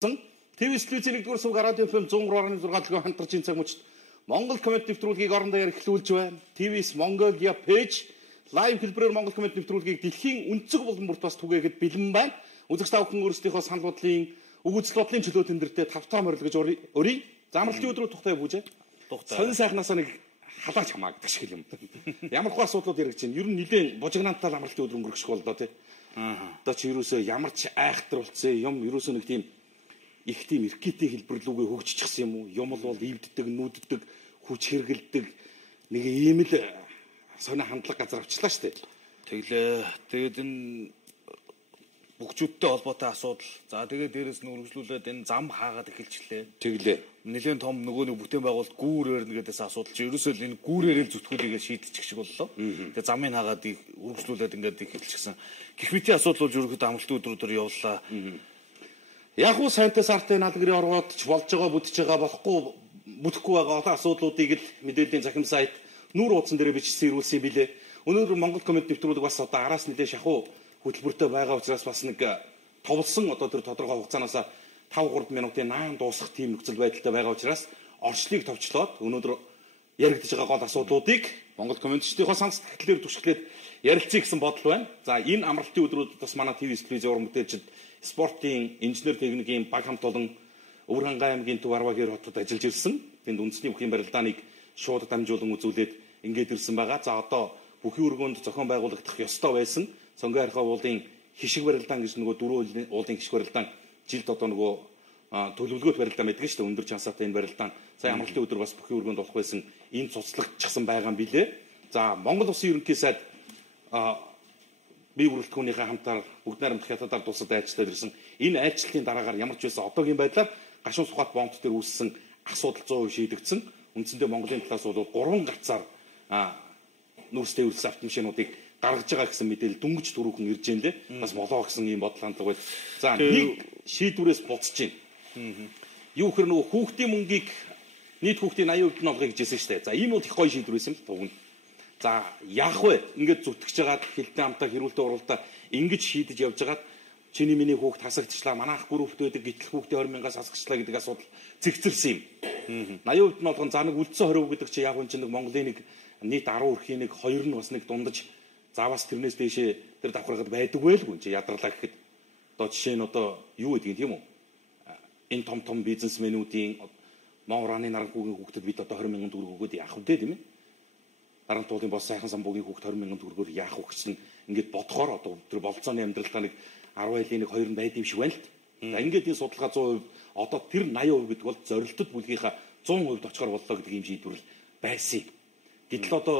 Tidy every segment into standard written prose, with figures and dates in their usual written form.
ТV телевизийн 1-р сувг радио FM 103.6 төлөв хамтарчин цаг мөчид Монгол коммент нэвтрүүлгийг орондоо эрхлүүлж байна. ТВS Mongolia пэйж лайв хэлбэрээр Монгол коммент нэвтрүүлгийг дэлхийн өнцөг болон бүрт бас түгээхэд бэлэн байна. Үзэгч та бүхэн өөрсдийнхөө санал бодлын өгүүлэл бодлын чөлөө тендертэй тавтаа морилгож өрий. Замралтын өдрөө тухтай бүжээ. Сонин сайхнасаа нэг халаач хамаа гэдэг шиг юм. Ямар хөө асуудлууд яригч байна. Ер нь нэлээд божигнаантай амралтын өдөр өнгөрөх шиг боллоо тий. Одоо ч юусоо ямар ч айхтар болцсон юм юусоо нэг тийм их тийм эркетийн хэлбэрлүүгээ хөгжчихсэн юм уу? Юм бол ивддэг, нүүддэг, хүч хэргэлдэг нэг ийм л сони хандлага газар авчлаа шүү дээ. Тэгээд энэ бүгжүүдтэй холбоотой асуудал. За тэгээд дээрэс нь үргэлжлүүлээд энэ зам хаагаад эхэлчихлээ. Тэглээ. Нэлээд том нөгөө нэг бүтээн байгуулалт гүүр өрнө гэдээс асуудал чи ерөөсөө энэ гүүрээрээ л зүтгүүлээгээ шийдчих шиг боллоо. Тэгээд замыг хаагаад үргэлжлүүлээд ингээд эхэлчихсэн. Гэх мэтийн асуудал бол ерөөхдөө амралтын өдрүүдээр явлаа. Яг уу сайнтай сартай налгарын оргоод ч болж байгаа бүдэж байгаа бүтэхгүй байгаа олон асуудлуудыг л мэдээллийн захим сайт нүүр хуудсан дээр бичсэн ирүүлсэн билээ. Өнөөдөр Монгол коммент нэвтрүүлэг бас одоо араас нэлээд шахуу хөтөлбөртэй байгаа учраас бас нэг товлсон одоо тэр тодорхой хугацаанаас 5-3 минутын наан дуусгах тийм нөхцөл байдалтай байгаа учраас орчлыг товчлоод өнөөдөр яригдж байгаа гол асуудлуудыг Монгол комментчдийнхоо санал сэтгэлээр түшиглээд ярилцъя гэсэн бодол байна. За энэ амралтын өдрүүдэд бас манай ТV телевизийн уран бүтээлчид спортын, инженер техникийн баг хамт олон Өвөрхангай аймгийн Төв Арвагийн хотод ажиллаж ирсэн. Тэнд үндэсний бүхий барилдааныг шууд дамжуулан үзүүлээд ингээд ирсэн байгаа. За одоо бүхий өргөнд зохион байгуулагдах ёстой байсан Сонгой архай уулын хишиг барилдаан гэж нөгөө дөрвөн уулын хишиг барилдаан жилд одоо нөгөө төлөвлөгөөт барилдаан байдаг шүү дээ. Өндөр чансаатай энэ барилдаан сая амралтын өдөр бас бүхий өргөнд болох байсан. Энэ цуцлагдчихсан байгаа юм билээ. За Монгол Улсын ерөнхий сайд бие бүрэлдэхүүнийхээ хамтаар бүгд найрамдах хятадаар тусад айлчлаад ирсэн. Энэ айлчлалын дараагаар ямар ч байсан одоогийн байдлаар гашуун Сухбат боомт дээр үүссэн асуудал 100% шийдэгдсэн. Үндсэндээ Монголын талаас бол 3 гацаар нүүрстэй үрэлсэн автомашинуудыг гаргаж байгаа гэсэн мэдээлэл дүнгиж түрүүхэн ирж байна лээ. Бас болоо гэсэн ийм бодол хандлага байл. За нэг шийдвэрээс буцаж байна. Юу хэр нөгөө хүүхдийн мөнгийг нийт хүүхдийн 80% нь олгоё гэжсэн шүү дээ. За энэ бол их гоё шийдвэр байсан л бүгд. За яах вэ? Ингээд зүтгэж жагаад хилтэй хамтаа хэрүүлтэй уралдаа ингэж шийдэж явж жагаад чиний миний хүүхд хасагдчихлаа, манайх группт байдаг гэтэл хүүхдээ 20,000-аас хасагчлаа гэдэг асуудал зэгцэрсэн юм. 80% нь болгон за нэг үлдсэн 20% гэдэг чи яг энэ чинь нэг Монголын нэг нийт 10 өрхийн нэг 2 нь бас нэг дундаж заавас тэрнээс дээшээ тэр давхаргад байдаг байлгүй чи ядарлаа гэхэд одоо жишээ нь одоо юу гэдгийг тийм үү? Энэ том бизнесмэнүүдийн Монгораны наранхуугийн хүүхдэд бид одоо 20,000 төгрөг өгөөд яах вэ тийм ээ? Дарамтуулын бос сайхан самбуугийн хүүхд 20,000 төгрөгөөр яах вэ гэсэн ингээд бодохоор одоо тэр болцооны амьдралдаа нэг 10 айлын нэг 2 нь байд юм шиг байна л. За ингээд энэ судалгаа 100% одоо тэр 80% гэдэг бол зорилтод бүлгийнхаа 100% очихоор боллоо гэдэг юм шийдвэрл байсан. Гэтэл одоо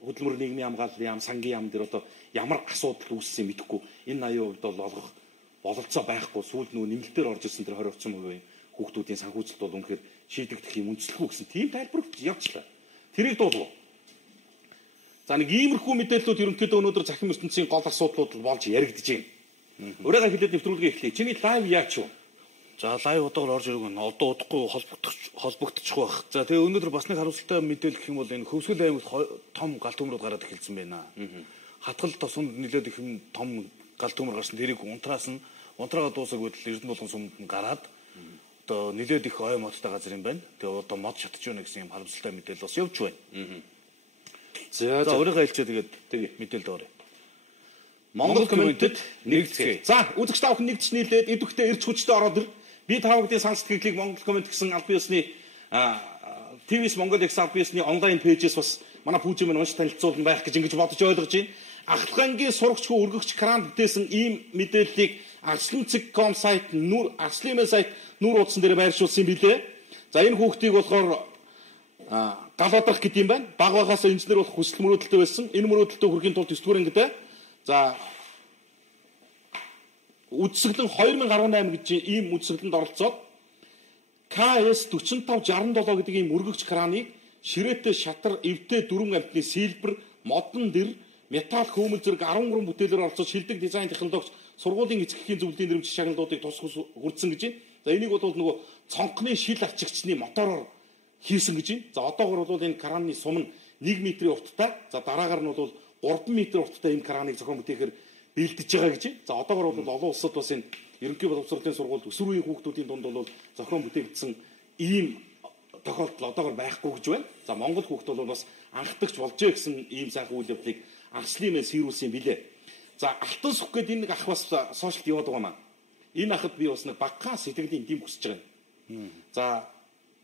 хөдөлмөр нийгмийн хамгааллын яам, сангийн яам дээр одоо ямар асуудал үүссэн мэдэхгүй энэ 80% бол олгох бололцоо байхгүй сүүл нөгөө нэмэлтээр орж ирсэн тэр 20% хүүхдүүдийн санхүүжилт бол үнэхээр шийдэгдэх юм үндэслэхгүй гэсэн тийм тайлбар явчлаа. Тэрийг дуулав. За нэг иймэрхүү мэдээллүүд ерөнхийдөө өнөөдөр захим ертөнцийн гол асуудлууд болж яригдж байна. Өөрөөгөө хэлээд нэвтрүүлгээ эхлэе. Чиний лайв яач вэ? За лайв удагаар орж ирэх нь одоо удахгүй холбогдчих байх. За тэгээ өнөөдөр бас нэг хариуцлагатай мэдээлэл гэх юм бол энэ Хөвсгөл аймагт том галт төмрүүд гараад эхэлсэн байна. Хатгал тосонд нэлээд их том галт төмөр гарсан. Тэрийг унтраагаа дуусаагүй л Эрдэнэ болгон сумд нь гараад одоо нэлээд их ой модтой газар юм байна. Тэгээ одоо мод шатж байна гэсэн юм харамсалтай мэдээлэл бас явж байна. За өөрийгөө хэлчихээ тэгээд мэдээлэл доорой. Монгол комментэд нэгдэцгээе. За үзэгч та бүхэн нэгдэж нийлээд идэвхтэй эрч хүчтэй ороод ир. Би та бүхний санал сэтгэлийг Монгол коммент гэсэн албан ёсны ТВS Mongolia гэсэн албан ёсны онлайн пэйжээс бас манай пүүжи минь унш танилцуулна байх гэж ингэж бодож ойлгож байна. Ахлагангийн сурагчгүй өргөгч кран бүтээсэн ийм мэдээллийг Арслан.com сайт Арслимын сайт нүүр хуудсан дээр байршуулсан билээ. За энэ хүүхдийг болохоор галуудрах гэдэг юм байна. Баг багаас инженер болох хүсэл мөрөөдөлтөй байсан. Энэ мөрөөдөлтөд хүрэхийн тулд 9 дугаар ангид за үдсэглэн 2018 гэж ийм үдсэглэнд оролцоод КС 4567 гэдэг ийм өргөгч краныг ширээтэй шатар, эвтэй дөрвөн амтны силбэр, модон дэр, металл хөөмөл зэрэг 13 бүтээлээр оролцоод шилдэг дизайн технологич сургуулийн эцэгхийн зөвлөлийн нэрмжийн шагналуудыг тус хүртсэн гэж байна. За энийг бол нөгөө цонхны шил ачигчны мотороор хийсэн гэж байна. За одоогор бол энэ краны сум нь 1 метрийн урттай. За дараагаар нь бол 3 метр урттай энэ краныг зохион бүтээхээр бэлдэж байгаа гэж байна. За одоогор бол олон улсад бас энэ ерөнхий боловсролын сургууль өсвөрийн хүүхдүүдийн дунд бол зохион бүтээгдсэн ийм тохиолдол одоогор байхгүй гэж байна. За Монгол хүүхд бол бас анхдагч болжээ гэсэн ийм сайхан үйл явдлыг анхслын сэрүүлсэн юм билээ. За Алтан сүх гэдэг энэ нэг ах бас сошиалд яваад байгаа маа. Энэ ахад би бас нэг багахан сэтгэлийн дэм хүсэж байгаа юм. За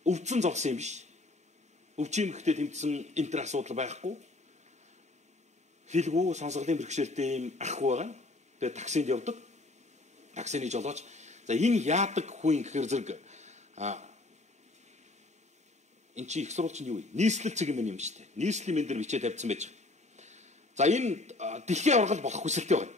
өвдсөн зовсон юм биш. Өвчин эмэгтэй тэмцсэн энэ төр асуудал байхгүй. Хэлгүй сонсголын бэрхшээлтэй юм ахгүй байгаа. Тэгээ таксинд явдаг. Таксины жолооч. За энэ яадаг хүн гэхээр зэрэг эн чи их сурвалж нь юу вэ? Нийслэл цэг юм шүү дээ. Нийслэлийн мен дээр бичээд тавьсан байж. За энэ дэлхийн аврагал болох хүсэлтэй байна.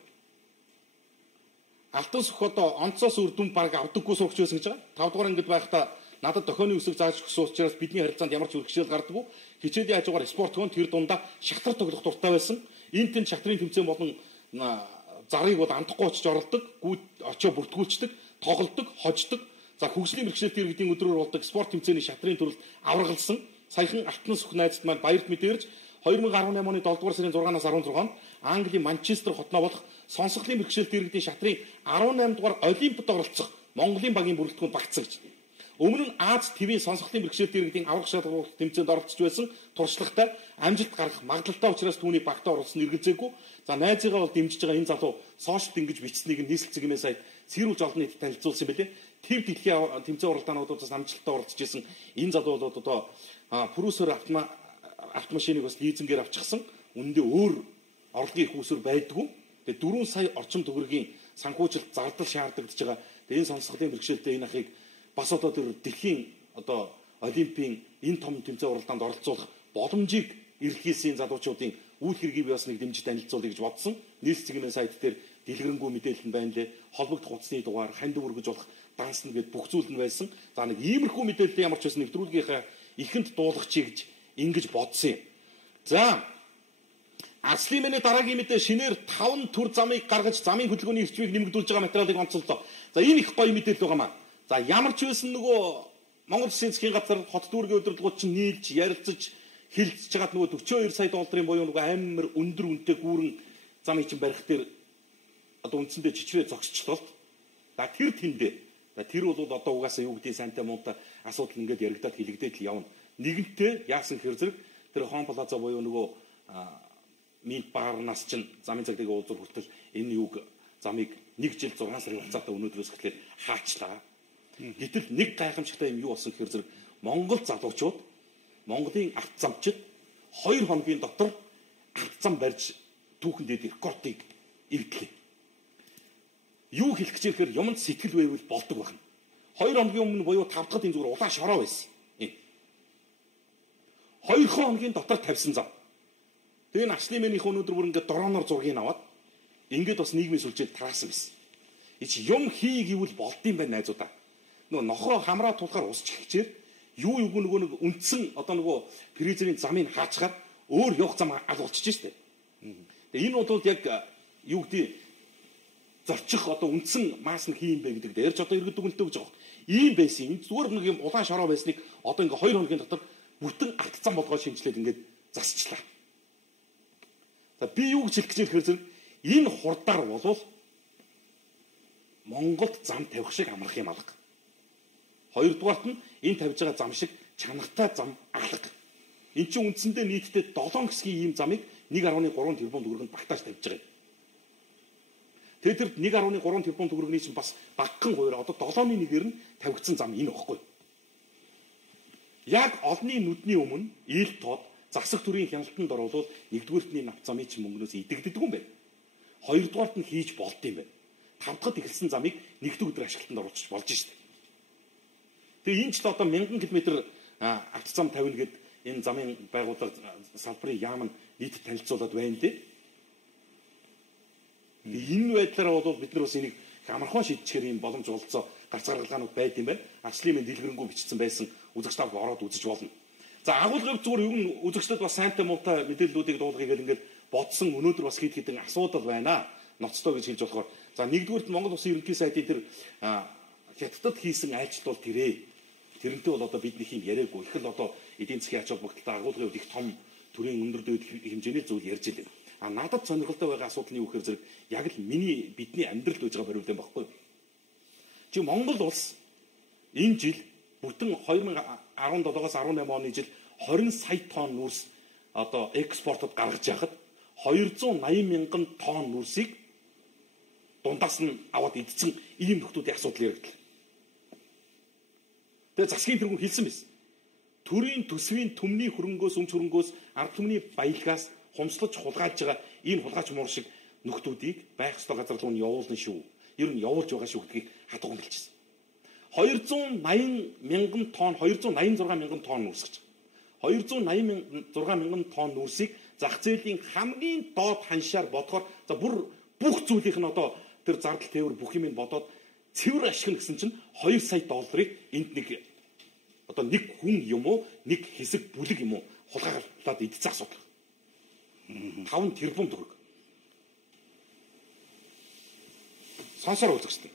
Алтан сүх одоо онцоос үр дүн баг авдаггүй сурч байсан гэж байгаа. 5 дугаар ангид байхдаа надад дохионы үсэг зааж өгсөн учраас бидний харилцаанд ямар ч үргэлжлэл гардаггүй. Хичээлийн хажуугаар спорт гон тэр дундаа шатар тоглох дуртай байсан. Энд тэнд шатрын тэмцээн болон зарыг бол амтахгүй очиж оролдог, очоо бүртгүүлчдэг, тоглодог, хождог. За хөгжлийн бэрхшээлтэй иргэдийн өдрөөр болдог спорт тэмцээний шатрын төрөлд аврагалсан. Саяхан Алтан сүх найзад маань баярт мэдэрч 2018 оны 7 дугаар сарын 6-наас 16-нд Английн Манчестер хотноо болох сонсголын бэрхшээлтэй иргэдийн шатрын 18 дугаар Олимпиад оролцох Монголын багийн бүрэлдэхүүнд багтсан гэж. Өмнө нь Аз ТV-ийн сонсголын бэрхшээлтэй иргэдийн аврах шалгуулалт тэмцээнд оролцож байсан туршлагатай амжилт гарах магадлалтай учраас түүний багтаа оролцсон эргэлзээгүй. За найзыгаа бол дэмжиж байгаа энэ залуу сошиалд ингэж бичснийг нийслэл цэгийн сайд сэрүүлж олон нийтэд танилцуулсан юм билээ. Тэр дэлхийн тэмцээн уралдаануудаас амжилттай оролцож исэн энэ залуу бол одоо продюсер автомашиныг бас лизингээр авчихсан. Үүндээ өөр орлогын их усүр байдгүй. Тэгээ 4 сая орчим төгрөгийн санхүүжилт зардал шаардагдж байгаа. Тэгээ энэ сонсголын бэрхшээлтэй энэ ахыг бас одоо тэр дэлхийн одоо олимпийн энэ том тэмцээн уралдаанд оролцуулах боломжийг эрэлхийлсэн залуучуудын үйл хэргийг би бас нэг дэмжиж танилцуулъя гэж бодсон. Нийслэл цэгийн сайт дээр дэлгэрэнгүй мэдээлэл нь байна лээ. Холбогдох утасны дугаар, ханд өргөж болох данс нэгэд бүх зүйл нь байсан. За нэг иймэрхүү мэдээлэл ямар ч байсан нэвтрүүлгийнхаа ихэнд дуулгачих гэж ингэж бодсон юм. За Арслын мэний дараагийн мэдээ шинээр 5 төр замыг гаргаж замын хөдөлгөөний эрчмийг нэмэгдүүлж байгаа материалыг онцоллоо. За энэ их гоё мэдээлэл байгаамаа. За ямар ч байсан нөгөө Монгол Улсын засгийн газар хот дүүргийн удирдлагууд чинь нийлж ярилцаж хилцэж чагаад нөгөө 42 сая долларын буюу нөгөө амар өндөр үнэтэй гүүрэн замыг чинь барих дээр одоо үндсэндээ жичрээ зогсчлоо. За тэр тэндээ. За тэр бол одоо угаасаа юу гэдгийг сайнтай муутай асуудал ингээд яригадаад хилэгдээд л явна. Нэгэнтээ яасан хэр зэрэг тэр Хон Плаза буюу нөгөө минт баарнаас чинь замын цагтыг уулзур хүртэл энэ юуг замыг 1 жил 6 сарын хугацаатай өнөөдрөөс эхлээд хаачлаа. Гэтэл нэг гайхамшигтай юм юу болсон гэхээр зэрэг Монгол залуучууд Монголын арт замчид 2 хоногийн дотор арт зам барьж түүхэндээ рекордыг эвдлээ. Юу хэлэх гэж ирэхээр юмд сэтгэл байвал болдог байна. 2 хоногийн өмнө буюу 5 дахь энэ зүгээр улаан шороо байсан. 2 хоногийн дотор тавьсан зам. Тэгээ Арслын мэнийх өнөөдөр бүр ингээд дроноор зургийг аваад ингээд бас нийгмийн сүлжээд тараасан байсан. Ич юм хий гэвэл болдсон байна найзуудаа. Нөгөө нохоо хамраа тулахаар усч хичээр юу нөгөө нэг үндсэн одоо нөгөө фризерийн замыг хаачгаад өөр явах зам алуулчих штеп. Тэгээ энэ бол яг юу гэдэг зорчих одоо үндсэн маас нь хийм бэ гэдэг дээр ч одоо иргэд дүгнэлтөө гэж байгаа. Ийм байсан. Энэ зүгээр нэг юм улаан шороо байсныг одоо ингээд 2 хоногийн дотор бүтэн арт зам болгоо шинжилээд ингээд засчлаа. За би юу гэж хэлэх гэж ирэхээр зэрэг энэ хурдаар болвол Монголд зам тавих шиг амрах юм алга. Хоёрдугаарт нь энэ тавьж байгаа зам шиг чанартай зам алга. Эн чинь үндсэндээ нийтдээ 7 хэсгийн ийм замыг 1.3 тэрбум төгрөгөнд багтааж тавьж байгаа юм. Тэгээд тэр 1.3 тэрбум төгрөгний чинь бас багахан хуваар одоо 7-ны 1-ээр нь тавигдсан зам энэ баггүй. Яг олонний нүдний өмнө ил тод засаг төрийн хяналтанд орвол нэгдүгээртний навц замын чинь мөнгнөөс идэгддэг юм байна. Хоёрдугаарт нь хийж болд юм байна. 5 дахьд эхэлсэн замыг нэгдүгээр өдөр ашиглалтанд оруулж болж штэ. Тэгээ энэ ч одоо 1000 км автозам тавина гэд энэ замын байгууллага салбарын яам нь нийтэд танилцуулаад байна дээ. Энэ байдлаараа бол бид нар бас энийг амархан шийдчихээр юм боломж олцоо гарц гаргалгаанууд байд юм байна. Арслын мэн дэлгэрэнгүй бичсэн байсан үзэгч тав ороод үзэж болно. За агуулгын зүгээр юу н үзэгчдэд бас сайнтай муутай мэдээллүүдийг дуулгая гэл ингээд бодсон өнөөдөр бас хэд хэдэн асуудал байна. Ноцтой гэж хэлж болохоор за нэгдүгээрт Монгол Улсын ерөнхий сайдын тэр хятадд хийсэн айлчлал бол тэрээ. Тэрнтэй бол одоо бидний хин яриаггүй. Их л одоо эдийн засгийн ач холбогдолтой агуулгын үед их том төрийн өндөр дэд хэмжээний зүйл ярьж илээ. Надад сонирхолтой байгаа асуудал нь юу гэхээр зэрэг яг л бидний амьдралд байж байгаа баримт юм баггүй. Чи Монгол улс энэ жил бүтэн 2017-аас 18 оны жил 20 сая тонн нүрс одоо экспортод гаргаж яхад 280 мянган тонн нүрсийг дундаас нь аваад идсэн ийм нөхдүүдийн асуудал яригдлаа. Тэгээ засгийн тэргүүн хэлсэн байсан. Төрийн төсвийн төмний хөрөнгөөс өмч хөрөнгөөс ард түмний баялгаас хумслаж хулгайлж байгаа ийм хулгайч муур шиг нөхдүүдийг байх ёстой газар руу нь явуулна шүү. Ер нь явуулж байгаа шүү гэдгийг хатуун хэлчихсэн. 280 мянган тонн 286 мянган тонн нүрс гэж. 286 мянган тонн нүрсийг зах зээлийн хамгийн доод ханшаар бодохоор за бүх зүйлийнх нь одоо тэр зардал тээвэр бүх юм бодоод цэвэр ашигна гэсэн чинь 2 сая долларыг энд нэг хүн юм уу нэг хэсэг бүлэг юм уу хулгайлаад идсэн асуудал. 5 тэрбум төгрөг. Сонсоор үзэгчтэй.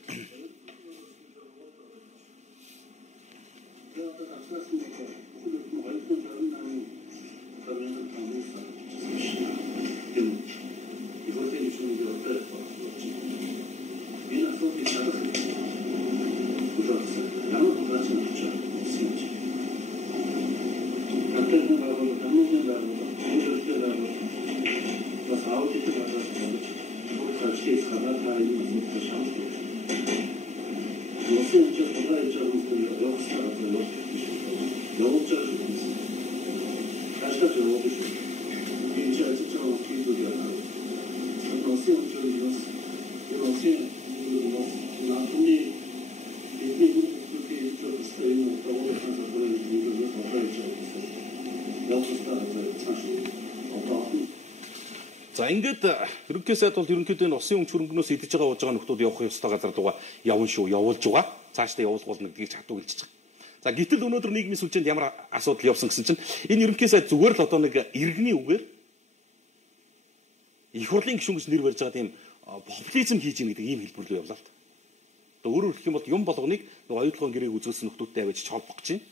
За ингээд ерөнхий сайд бол ерөнхийдөө усын өмч хөрөнгнөөс идэж байгаа ууж байгаа нөхдүүд явах ёстой газар руугаа явна шүү, явуулж байгаа. Цаашдаа явуулгуулна гэдгийг хатуу хэлчихэж байгаа. За гэтэл өнөөдөр нийгмийн сүлжээнд ямар асуудал явсан гэсэн чинь энэ ерөнхий сайд зүгээр л одоо нэг иргэний үгээр их хурлын гишүүн гэж нэр барьж байгаа тийм популизм хийж ийн гэдэг ийм хэлбэр рүү явлаа л та. Одоо өөрөөр хэлэх юм бол юм болгоныг нэг оюутлогын гэрээг үзүүлсэн нөхдүүдтэй аваач холбох гэж байна.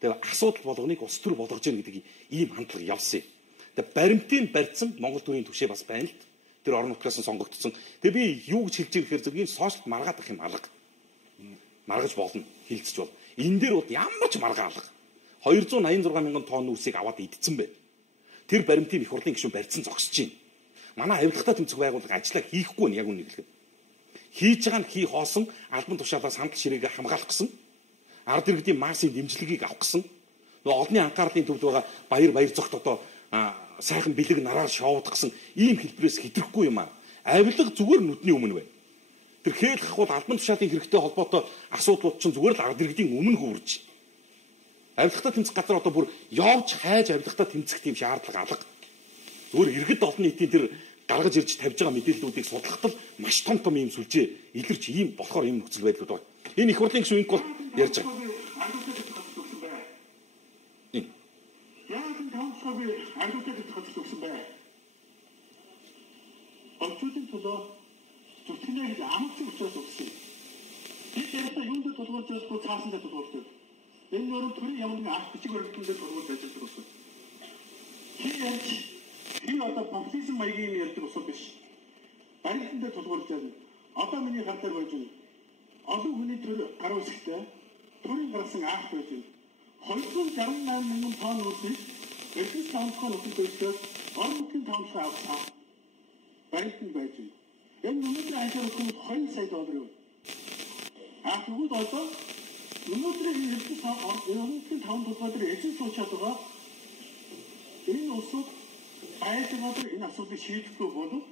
Тэгээ асуудал болгоныг улс төр болгож ийн гэдэг ийм хандлага явсан юм. Тэгээ баримтыг барьсан Монгол төрийн түвшээ бас байна л. Тэр орон нутгаас нь сонгогдсон. Тэгээ би юу гэж хэлж байгаа гэхээр зөв ийм сошиалд маргаад ах юм алга. Маргаж болно, хилцэж бол. Энэ дээр бол ямар ч маргаа алга. 286 мянган тонн нүрсийг аваад идсэн бэ. Тэр баримтыг их хурлын гишүүн барьсан зогсож байна. Манай авилгатай тэмцэх байгууллага ажиллаа хийхгүй нь яг үнийг хэлэхэд. Хийж байгаа нь хий хоосон албан тушаалаас хандлт ширээгээ хамгаалах гэсэн. Ард иргэдийн массын дэмжлэгийг авах гэсэн. Нөгөө олонний анхаарлын төвд байгаа баяр зогт одоо сайхан бэлэг нараар шоудах гэсэн ийм хэлбэрээс хэтрэхгүй юм аа. Авилга зүгээр нүдний өмнө байна. Тэр хээлх бол албан тушаалын хэрэгтэй холбоотой асуудлууд чинь зүгээр л ард иргэдийн өмнө хөвөрж. Авилгатай тэмцэх газар одоо бүр явж хайж авилгатай тэмцэх тийм шаардлага алга. Зүгээр иргэд олон нийтийн тэр гаргаж ирж тавьж байгаа мэдээллүүдийг судлахад маш том ийм сүлжээ илэрч ийм болохоор ийм нөхцөл байдлууд байна. Энэ их хурлын гишүүн бол ярьж байгаа. Олчуудын төлөө зүтгэнэ гэж амарч учраас өгсөн. Би тэрээр юунд тулгуур зүйлсгүй цаасандаа тулгуурдаг. Энэ нөрөв төрийн ямны арт бичиг баримтанд тулгуур ажилладаг ус. Би одоо популизм маягийн ярьдаг ус биш. Баримтанд тулгуур ажиллана. Одоо миний хартаар байж байна. Олон хүний төр гар үсгтэй төрийн гарсан арт байж байна. 268 мянган тонн үсэг эрдэс таамхаа нөхөд өсгөөс орон нутгийн таамхаа авах баримтанд байж байна. Энэ өнөөдөр анхаарах нь 2 сая доллар юм. Тэгвэл одоо өнөөдөр эрдэс таамхын таамхаа дээр эзэн суучаад байгаа энэ усууд баялгаар энэ асуудыг шийдэхгүй болов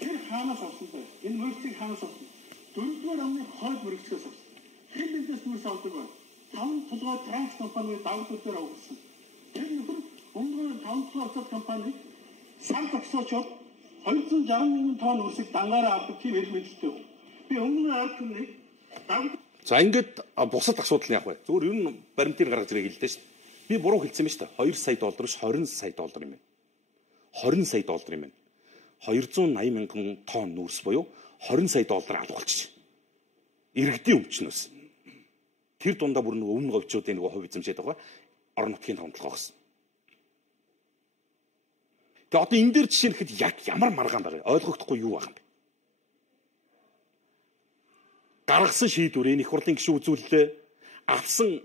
тэр хаанаас авсан бэ? Энэ мөрцийг хаанаас авсан? 4-р амны хойд мөрөгчгөөс авсан. Хэн биднээс нүрс авдаг вэ? 5 толгой транс компани давтуудаар авсан. Тэр нөхөр өмнө 5 толгой компани санал зогсоочод 260 мянган тонн үрсийг дангаараа авдаг тийм хэл мэдтэй. Би өмнө ард түмнийг за ингээд бусад асуудал нь яг бай. Зүгээр ер нь баримтыг гаргаж ирээ хэлдэж шээ. Би буруу хэлсэн юм шүү дээ. 2 сая доллар биш 20 сая доллар юм байна. 20 сая доллар юм байна. 280 мянган тонн нүрс буюу 20 сая доллар алгуулчих. Иргэдийн өмчнөөс. Тэр дундаа бүр нөгөө өмнө говьчуудын нөгөө хувь эзэмшээд байгаа орон нутгийн томтлогоо гэсэн. Тэгээ одоо энэ дээр жишээлхэд яг ямар маргаан байгаа вэ? Ойлгогдохгүй юу байгаа юм бэ? гаргасан шийдвэрийг их хурлын гишүүн үзүүллээ. Авсан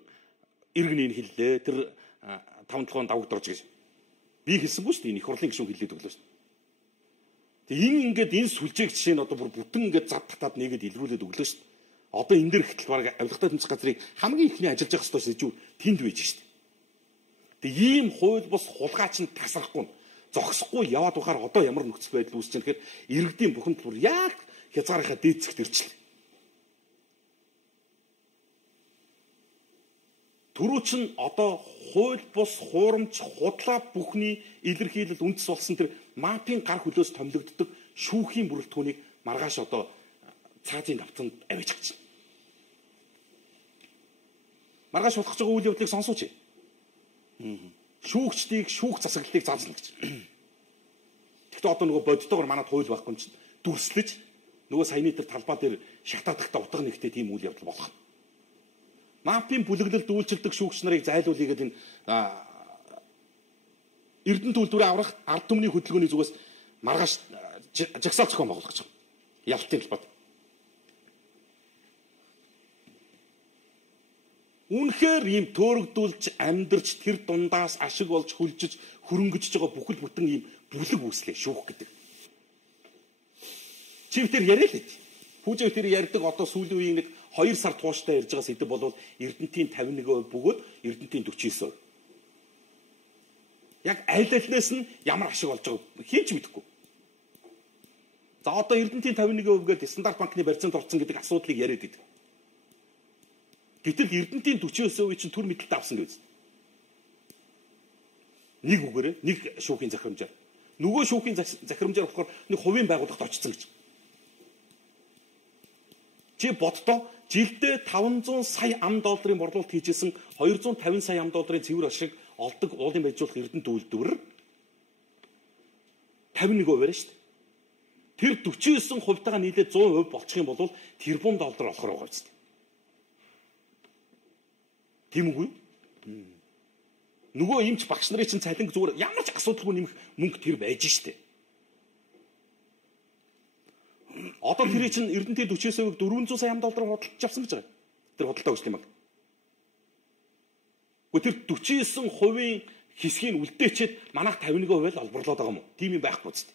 иргэнийг хэллээ. Тэр 5-7 давагдорж гэж. Би хэлсэнгүй шүү дээ. Энэ их хурлын гишүүн хэлээд өглөө шүү дээ. Тэгээ энэ сүлжээг жишээ нь одоо бүр бүтэн ингээд зад татаад нэгэд илрүүлээд өглөө шүү дээ. Одоо энэ дэр ихтэл баг авилгатай тэмцэх газрыг хамгийн ихний ажиллаж явах ёстой шүү дээ. Тэнд байж шүү дээ. Тэгээ ийм хууль бус хулгайч нь тасрахгүй зогсохгүй яваад бахаар одоо ямар нөхцөл байдал үүсэж байгаа гэхээр иргэдийн бүхэн төлбөр яг хязгаарынхаа дээдсэгт ирчихлээ. Түрүү чинь одоо хууль бус хуурамч худлаа бүхний илэрхийлэл үндэс болсон тэр МАП-ийн гар хөлөөс томилогддог шүүхийн бүрэлдэхүүнийг маргааш одоо цаазын давтанд авиж чадчих. Маргааш болох байгаа үйл явдлыг сонсооч. Шүүгчдийг шүүх засаглалыг заасан гэж. Тэгэхдээ одоо нөгөө боддогоор манад хууль байхгүй юм чинь дүрслэж нөгөө саяны тэр талбай дээр шатаадахта утга нэгтэй тийм үйл явдал болох. МАП-ийн бүлэглэлд үйлчилдэг шүүгч нарыг зайлуулъя гэдэг энэ Эрдэнэ төлөвлөрөө аврах ард түмний хөдөлгөөний зүгээс маргааш жагсаал зохион байгуулах гэж байна. Ялтын талбайд. Үнэхээр ийм төөрөгдүүлж амьдарч тэр дундаас ашиг болж хүлжиж хөрөнгөж байгаа бүхэл бүтэн ийм бүлэг үүслээ шүүх гэдэг. Чив тэр яриа л ээ. Пүүжээ тэр ярьдаг одоо сүүлийн үеийн нэг 2 сар тууштай ярьж байгаа сэдв бол Эрдэнтийн 51% бөгөөд Эрдэнтийн 49%. Яг аль алинаас нь ямар ашиг болж байгааг хинч мэдэхгүй. За одоо Эрдэнтийн 51% гээд Стандарт банкны барьцаанд орсон гэдэг асуудлыг яриад идэв. Гэтэл Эрдэнтийн 49% чинь төр мэдлэлт авсан гэж. Нэг үгээрээ нэг шүүхийн захирамжаар. Нөгөө шүүхийн захирамжаар болохоор нэг хувийн байгууллагт очсон гэж. Чи боддоо жилдээ 500 сая $5 борлуулалт хийжсэн 250 сая $5 цэвэр ашиг олдог уулын байжуулах Эрдэнэт үйлдвэр 51% шүү дээ. Тэр 49%-тайгаа нийлээд 100% болчих юм бол тэрбум доллар олохоор байгаа биз дээ. Тийм үгүй юу? Нөгөө эмч багш нарын чинь цалин зүгээр ямар ч асуудалгүй нэмэх мөнгө тэр байж штэ. Одоо тэр чинь Эрдэнтийн 49%-ийг 400 сая $400 худалдаж авсан гэж байгаа. Тэр худалдаа өгч юм аа. Тэр 49%-ийн хэсгийг үлдээчихэд манайх 51% л олборлоод байгаа юм уу? Тийм юм байхгүй ч.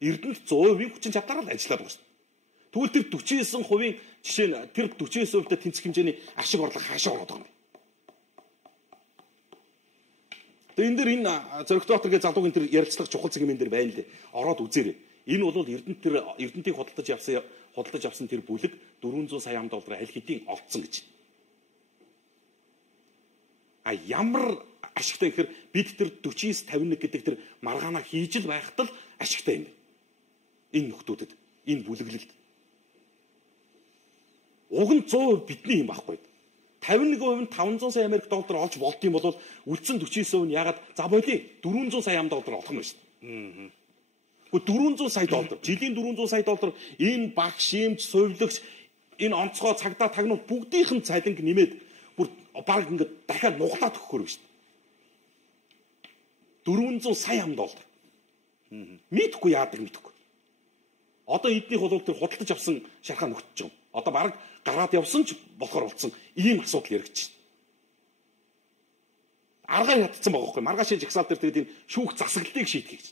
Эрдэнэт 100%-ийн хүчин чадвараар л ажиллаад байгаа шүү. Тэгвэл тэр 49%-ийн жишээ нь тэр 49%-тай тэнцэх хэмжээний ашиг орлого хаашаа ороод байгаа юм бэ? Тэгээ энэ дэр энэ зөрөгтөөторгийн залуугийн тэр ярилцлага чухал цаг юм энэ дэр байна лээ. Ороод үзээрэй. Энэ бол Эрдэнтийг худалдаж авсан тэр бүлэг 400 сая $5 аль хэдийн олцсон гэж. А ямар ашигтай гэхээр бид тэр 49-51 гэдэг тэр маргаанаа хийж л байхад л ашигтай юм. Энэ нөхдүүдэд, энэ бүлэглэлд. Уг нь 100% бидний юм байхгүй. 51% нь 500 сая $5 олж болд юм бол үлдсэн 49% нь ягаад за болий 400 сая $5 олох юм шүү дээ. 400 сая $, жилийн 400 сая $, энэ багш, эмч, сувилагч, энэ онцгой цагдаа тагнууд бүгдийнх нь цалинг нэмээд бүр баг ингээд дахиад нуглаад өгөхөр биш. 400 сая $. Мэдхгүй яадаг мэдхгүй. Одоо эднийх бол тэр худалдаж авсан шархаа нөхдөж байгаа. Одоо баг гараад явсан ч болохоор болцсон ийм асуудал яригдчих. Аргаа ядцсан байгаа байхгүй. Маргааш жагсаал дээр тэгээд энэ шүүх засаглалыг шийтгэх гэж.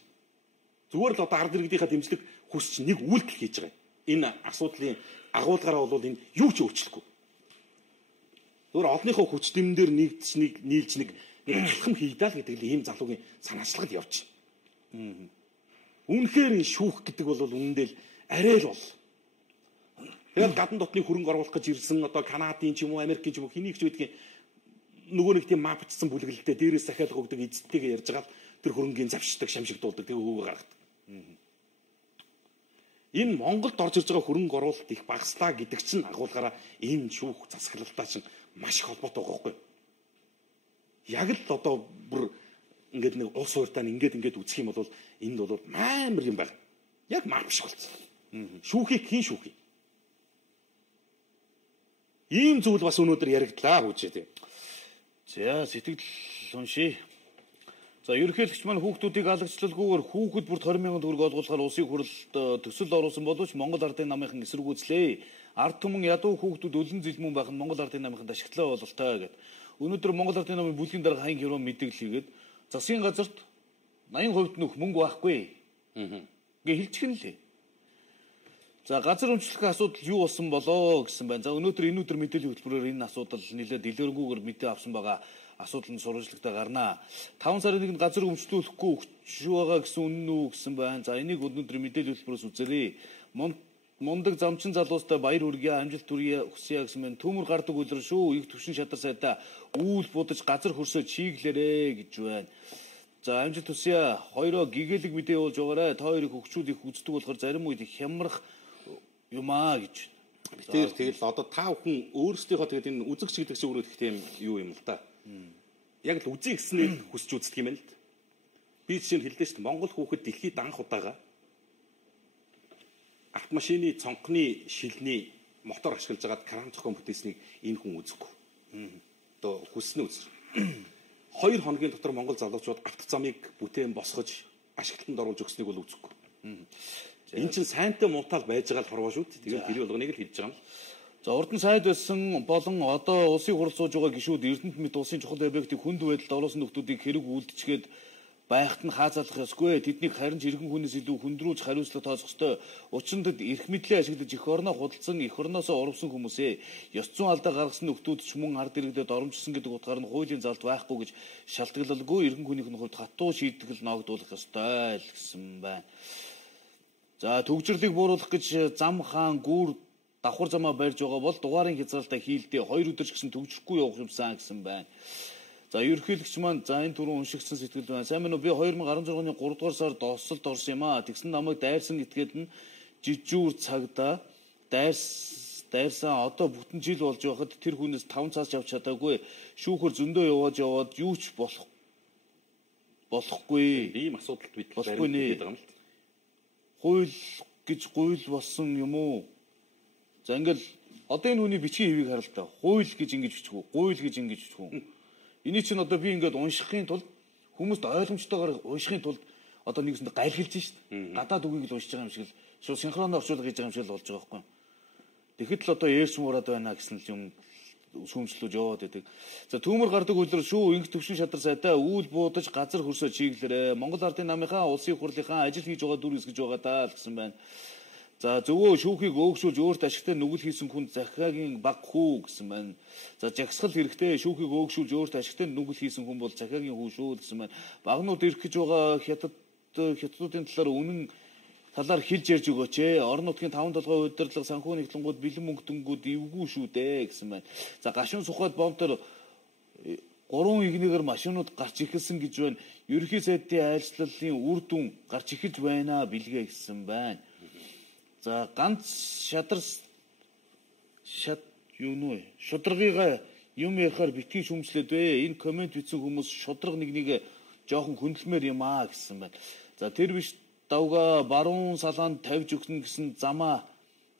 Зүгээр л одоо ард иргэдийнхаа дэмжлэг хүсч нэг үйлдэл хийж байгаа. Энэ асуудлын агуулгаараа бол энэ юу ч өөрчлөхгүй. Зүгээр олонныхоо хүч дэмэн дээр нийлж нэг алхам хийдэл гэдэг л ийм залуугийн санаачлагад явж байна. Үнэхээр энэ шүүх гэдэг бол үнэндээ л арай л бол. Тэгээд гадна дотны хөрөнгө оруулах гэж ирсэн одоо Канадын ч юм уу Америкийн ч юм уу хэнийг ч байдгийн нөгөө нэг тийм мапчсан бүлэглэлтэй дээрээс захиалга өгдөг эзэнтэйгээ ярьж байгаа тэр хөрөнгийн завшдаг шамшигдуулдаг тэг өгөө гаргадаг. Энэ Монголд орж ирж байгаа хөрөнгө оруулалт их багаслаа гэдэг чинь агуулгаараа энэ шүүх засаглалтаа чинь маш их холбоотой байгаа байхгүй. Яг л одоо бүр ингээд нэг улс хууртаа ингээд үзэх юм бол энд бол амар юм байна. Яг мап шиг болсон. Шүүхийг хийн шүүх юм. Ийм зүйл бас өнөөдөр яригдлаа гэж тийм. За сэтгэл уншия. За ерөнхийлөгч маань хүүхдүүдийг алагчлалгүйгээр хүүхэд бүрт 20,000 төгрөг олгуулахаар улсын хурлд төсөл оруулсан боловч Монгол Ардын намынхан эсэргүүцлээ. ард түмэн ядуу хүүхдүүд өлөн зэлмэн байх нь Монгол Ардын намынханд ашигтлаа бололтой гэдэг. Өнөөдөр Монгол Ардын намын бүлгийн дарга хаян хямрын мэдээлэл хийгээд засгийн газарт 80% нөх мөнгө байхгүй. Гээ хэлчихэн лээ. За газар өмчлөх асуудал юу болсон болоо гэсэн байна. За өнөөдөр энэ өдөр мэдээллийн хөтөлбөрөөр энэ асуудал нэлээд дэлгэрэнгүйгээр мэдээ авсан байгаа. Асуудал нь сурвалжлагтай гарнаа. 5 сарын 1-нд газар өмчлүүлэхгүй өгч байгаа гэсэн үнэн үү гэсэн байна. За энийг өнөөдөр мэдээллийн хөтөлбөрөөс үзээрэй. Мундаг замчин залуустай баяр хүргье, амжилт хүсье гэсэн байна. Төмөр гардаг үлрэн шүү. Их төвшин шадар сайдаа үүл будаж газар хөрсөө чиглэрээ гэж байна. За амжилт хүсье. Хоёроо гэгээлэг мэдээ болж байгаарэ. Та хоёрыг хөгчүүд их үздэг болохоор зарим үед их хямрах юмаа гэж. Тэр тэгэл одоо та бүхэн өөрсдийнхөө тэгээд энэ үзэгч гэдэг чинь өөрөө ихтэй юу юм л да. Яг л үзье гэснээр хүсч үздэг юм байна л да. Би чинь хэлдэж шүү дээ. Монгол хүүхэд дэлхийд анх удаага автомашины цонхны шилний мотор ашиглаж байгаад кран зохион бүтээснийг энэ хүн үзэхгүй. Одоо хүснэ үзэр. 2 хоногийн дотор Монгол залуучууд автозамыг бүтээн босгож ашиглалтанд оруулж өгснийг бол үзэхгүй. Энэ чинь сайнтай муутал байж байгаа л хорвоо шүү дээ. Тэгээд гэр болгоныг л хэлж байгаа юм. За урд нь сайд байсан болон одоо улсын хурал сууж байгаа гишүүд Эрдэнэт мэт улсын чухал объектыг хүнд байдалд оруулсан нөхдүүдийг хэрэг үйлдчихгээд байхад нь хаазаалах ёсгүй. Тэднийг харин ч иргэн хүнээс илүү хүндрүүлж хариуцлага тооцох ёстой. Учир нь тэд эрх мэдлээ ашиглаж эх орноо худалдсан, эх орноосоо урвсан хүмүүсээ ёс зүйн алдаа гаргасан нөхдүүд ч мөн ард иргэдэд оромжсон гэдэг утгаар нь хуулийн залд байхгүй гэж шалтгаалалгүй иргэн хүнийх нь хувьд хатуу шийтгэл ногдуулах ёстой л гэсэн байна. За төгжрлийг бууруулах гэж зам хаан гүүр давхар замаа барьж байгаа бол дугаарын хязгаарлалтаа хийлдээ 2 өдөр ч гэсэн төгжрөхгүй явах юмсан гэсэн байна. За ерөнхийлөгч маань за энэ түрүүн уншигдсан сэтгэл байна. Сайн байна уу? Би 2016 оны 3 дугаар сард Осолд орсон юм аа. Тэгсэн намайг дайрсан этгээд нь жижүүр цагдаа дайрсан одоо бүтэн жил болж байхад тэр хүнээс 5 цаас авч чадаагүй. Шүүхэр зөндөө яваад юу ч болохгүй. Ийм асуудалд бид болохгүй нэ. Хууль гэж гуйл болсон юм уу? За ингээл одоо энэ хүний бичгийн хэвийг хараа л та. Хууль гэж ингэж бичих үү? Гуйл гэж ингэж бичих үү? Энийг чинь одоо би ингээд уншихын тулд хүмүүст ойлгомжтойгоор уншихын тулд одоо нэгсэнд гайлхилж шít. Гадаад үгийг л уншиж байгаа юм шиг л шууд синхронно орчуулга хийж байгаа юм шиг л болж байгаа байхгүй. Тэгэхэд л одоо eerс муураад байна гэсэн л юм сүмжлүүлж яваад байдаг. За төмөр гардаг үлрэл шүү инх төвшин шадар сайдаа үүл буудаж газар хөрсөө чиглэрээ. Монгол Ардын намынхаа улсын хурлынхаа ажил хийж байгаа дүр эсгэж байгаа даа л гэсэн байна. За зөвөө шүүхийг өөгшүүлж өөрт ашигтай нүгэл хийсэн хүн захиагийн баг хүү гэсэн байна. За жагсгал хэрэгтэй шүүхийг өөгшүүлж өөрт ашигтай нүгэл хийсэн хүн бол захиагийн хүү шүү гэсэн байна. Багнууд ирэх гэж байгаа хятадуудын талаар үнэн талаар хэлж ярьж өгөөч ээ. Орон нутгийн 5 толгой удирдлага санхүү нэгтлэнгүүд бэлэн мөнгөтөнгүүд эвгүй шүү дээ гэсэн байна. За гашуун сухад бомтор 3 игнийгээр машинууд гарч ихэлсэн гэж байна. Ерөнхий сайдын айлчлалын үр дүн гарч ихэлж байна бэлгээ гэсэн байна. За ганц шударгыгаа юм ярихаар битгий шүмжлээд вэ. Энэ коммент бичсэн хүмүүс шудраг нэгнийг жоохон хөндлөмөр юм аа гэсэн байна. За тэр биш давга баруун салаанд тавьж өгнө гэсэн замаа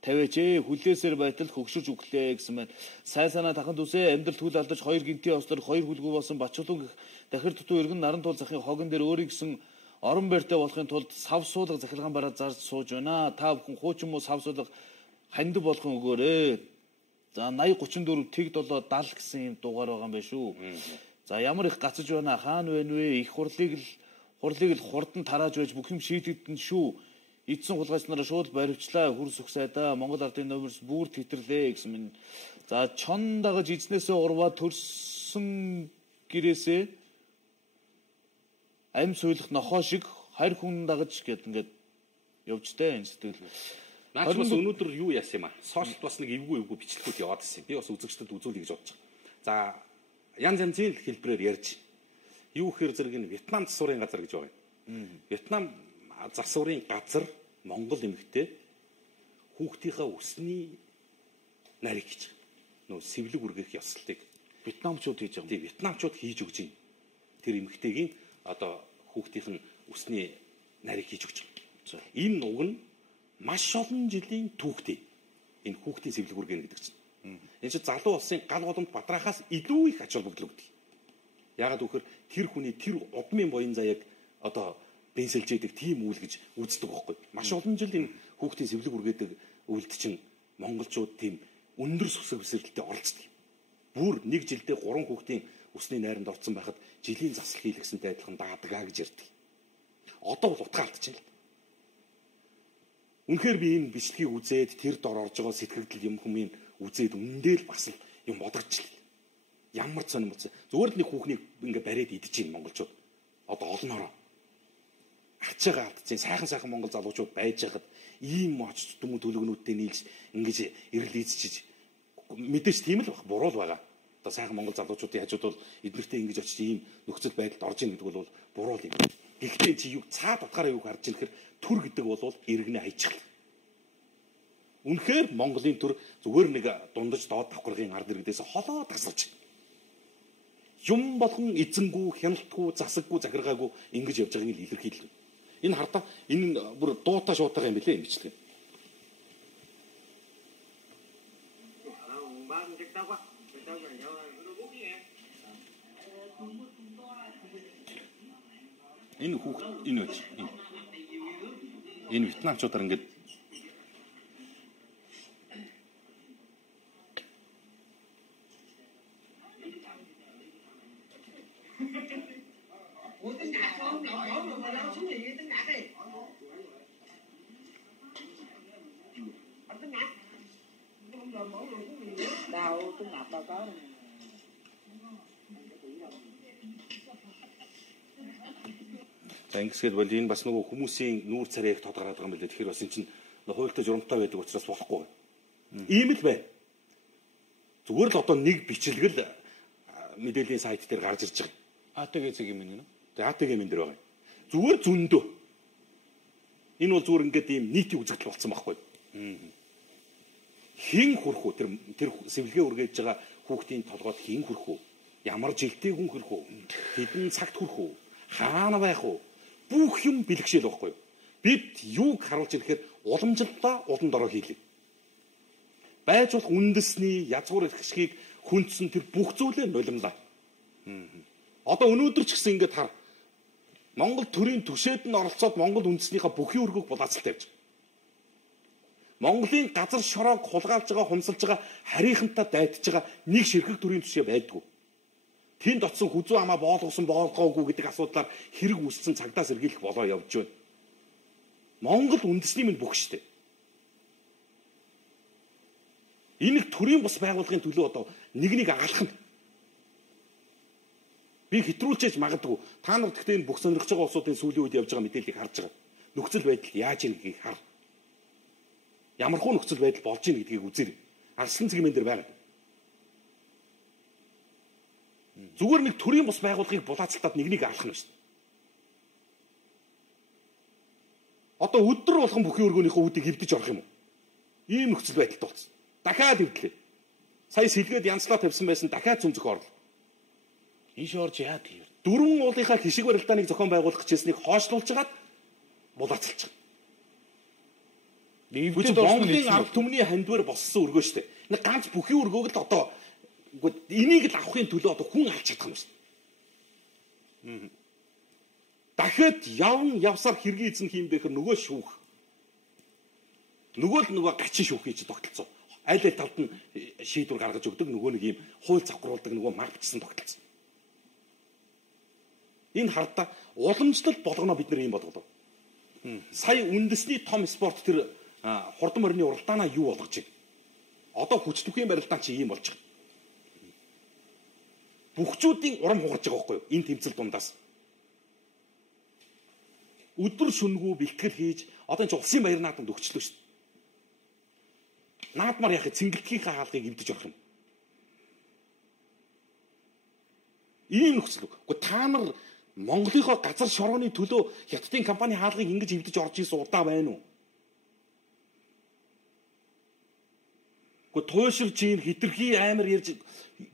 тавиач ээ. Хүлээсээр байтал хөгшөрж өглөө гэсэн байна. Сайн санаа тахан түсээ амьдралд хүл алдаж 2 гинтийн ослоор 2 хүлгүү болсон Бачулан дахир дутуу иргэн наран туул захын хогон дээр өөрийн гэсэн орон байртай болохын тулд сав суулга захиргаан бараад зарж сууж байна. Та бүхэн хуучин муу сав суулга ханд болгон өгөөрэй. За 80 34 тэг 7 70 гэсэн юм дугаар байгаа юм байна шүү. За ямар их гацж байна хаана вэ нэ их хурлыг л хурдан тарааж байж бүх юм шийдэгдэн шүү. Эдсэн хулгайч нараа шууд баривчлаа хөрс өгсайдаа Монгол Ардын номерс бүр тэтэрлээ гэсэн минь. За чон дагаж эзнээсээ урваа төрсөн гэрээсээ ам суйлах нохоо шиг харь хүн дагаж гэд ингээд явжтай энэ сэтгэл. Наач бас өнөөдөр юу яасан юм аа? Сошиалд бас нэг эвгүй бичлэгүүд яваад ирсэн. Би бас үзэгчдэд үзүүлье гэж бодож байгаа. За янз янзын хэлбэрээр ярьж. Юу гэхээр зэрэг энэ Вьетнам засварын газар гэж байгаа юм. Вьетнам засварын газар Монгол эмэгтэй хүүхдийнхээ өсний нарийг хийж байгаа. Нөө сэвлэг үргэх ёслолтыг вьетнамчууд хийж байгаа. Тийм вьетнамчууд хийж өгч байна. Тэр эмэгтэйгийн одоо хүүхдийнх нь өсний нарийг хийж өгч байгаа. Энэ нуг нь маш олон жилийн түүхтэй. Энэ хүүхдийн сэвлэг үргэнэ гэдэг чинь. Энэ чинь залуу улсын гал голомт бадрахаас илүү их ач холбогдол өгдөг. Яагаад гэвэл тэр хүний тэр удмын боён заяаг одоо бенсэлж яадаг тийм үйл гэж үздэг байхгүй. Маш олон жил энэ хүүхдийн сэвлэг үргээдэг үйлд чинь монголчууд тийм өндөр сүсэг бэсрэлтэд оролцдог. Бүр нэг жилдээ 3 хүүхдийн өсний найранд орсон байхад жилийн засал хийлгэсэнтэй адилхан даадаг гэж ярьдаг. Одоо бол утгаа алдчихна л. Үнэхээр би энэ бичлэгийг үзээд тэр дор орж байгаа сэтгэгдэл юм хүмүүс үзээд үнэндээ л бас л юм бодогчлаа. Ямар сонирмоц. Зүгээр л нэг хүүхнийг ингээ бариад идэж ийн монголчууд. Одоо олноороо. Ачаага алдчихсан сайхан монгол залуучууд байж хахад ийм очц дүм төлөвнүүдтэй нийлж ингэж эрэл эзчиж мэдээж тийм л баг буруу л байгаа. Одоо сайхан монгол залуучуудын хажууд бол эднэртэй ингэж очиж ийм нөхцөл байдалд орж ийн гэдэг бол буруу л юм. Гэхдээ чи юу цаад утгаараа юу харж ирэх төр гэдэг бол иргэнэ хайчихлаа. Үнэхээр Монголын төр зүгээр нэг дундаж доод давхаргын ард иргэдээс холоо тасарч юм болгон эзэнгүү, хяналтгүй, засаггүй, захиргаагүй ингэж явж байгааг нь илэрхийлв. Энэ хардаа энэ бүр дуутай шуутайгаа юм билээ имжлэг. Энэ хүүхд энэ үуч. Энэ вьетнамчуудаар ингээд за ингэсгээд бол энэ бас нөгөө хүмүүсийн нүүр царайг тодорхойлоод байгаа юм билээ. Тэгэхээр бас энэ чинь хуультай журамтай байдаг учраас болохгүй. Ийм л байна. Зүгээр л одоо нэг бичлэгэл мэдээллийн сайт дээр гарч ирж байгаа. АТГ-ийн юм нэ. Тэгээ АТГ-ийн дээр байгаа. Зүгээр зөндөө. Энэ бол зүгээр ингээд ийм нийтийн үзэгдэл болсон байхгүй. Хин хүрхүү тэр сэвлэгээ үргээж байгаа хүүхдийн толгойд хин хүрхүү. Ямар жилтэй хүн хүрхүү. Хэдэн цагт хүрхүү. Хаана байх вэ? Бүх юм бэлгшээл байхгүй юу? Бид юуг харуулж ирэхээр уламжлалтаа улан дорой хийлээ. Байж болох үндэсний язгуур эрхшгийг хүндсэн тэр бүх зүйлээ нулимлаа. Одоо өнөөдөр ч гэсэн ингэж хар Монгол төрийн түшээд нь оролцоод Монгол үндэснийхээ бүхий өргөг булаацалтай явж байгаа. Монголын газар шороог хулгайлж байгаа, хумсалж байгаа, харийнхантаа дайтаж байгаа нэг ширхэг төрийн түшээ байдгүй. Тэнд очсон хүзүү амаа боолгосон боолгоогүй гэдэг асуудлаар хэрэг үүссэн цагдаа сэргийлэх болоо явж байна. Монгол үндэсний минь бүх штэ. Энэ төрийн бус байгууллагын төлөө одоо нэг агалах нь. Би хэтрүүлчээж магадгүй. Та нар гэхдээ энэ бүх сонирхож байгаа улсуудын сүүлийн үед явж байгаа мэдээллийг харж байгаа. Нөхцөл байдал яаж иргэгийг хар. Ямархуу нөхцөл байдал болж ийн гэдгийг үзээрэй. Арслан цэгмэн дээр байгаа. Зүгээр нэг төрийн бус байгууллагыг булаацалтаад нэг алах нь шүү дээ. Одоо өдөр болгон бүхий өргөөнийхөө үүдийг эвдэж орох юм уу? Ийм нөхцөл байдалд болсон. Дахиад эвдлээ. Сая сэлгээд янзлаа тавьсан байсан дахиад цөм зөхөр орлоо. Энэ шорж яа тийм. 4 уулынхаа хишиг барилдааныг зохион байгуулах гэжсэнийг хоошлуулж хагаад булаацалж байгаа. Монголын ард түмний хандвар боссон өргөө шүү дээ. Нэг ганц бүхий өргөөг л одоо энийг л авахын төлөө одоо хүн алж чадах юм шүү дээ. Дахиад явсаар хэргийн эзэн хийм бэхэр нөгөө шүүх. Нөгөө л нөгөө гачин шүүх хийж тогтолцоо. Аль талд нь шийдвэр гаргаж өгдөг нөгөө нэг юм хууль завхруулдаг нөгөө маркчсан тогтолцоо. Энэ хардаа уламжлалт болгоно бид нар юм бодголоо. Сая үндэсний том спорт тэр хурдан морины уралдаанаа юу болгож байна? Одоо хүчтүхийн барилдаан чи ийм болж байгаа. Бүхчүүдийн урам хугарч байгаа байхгүй юу? Энэ тэмцэл дундаас. Өдөр шөнөгүй бэлтгэл хийж одоо энэ улсын баяр наадамд өгчлөө шүү дээ. Наадмаар яхаа цэнгэлтгийнхаа хаалгыг эвдэж орох юм. Ийм нөхцөл. Гэхдээ та нар Монголынхоо газар шорооны төлөө хятадын компани хаалгыг ингэж эвдэж орж исэн удаа байна уу? Гэхдээ туйширч ийн хитрхи амар ярьж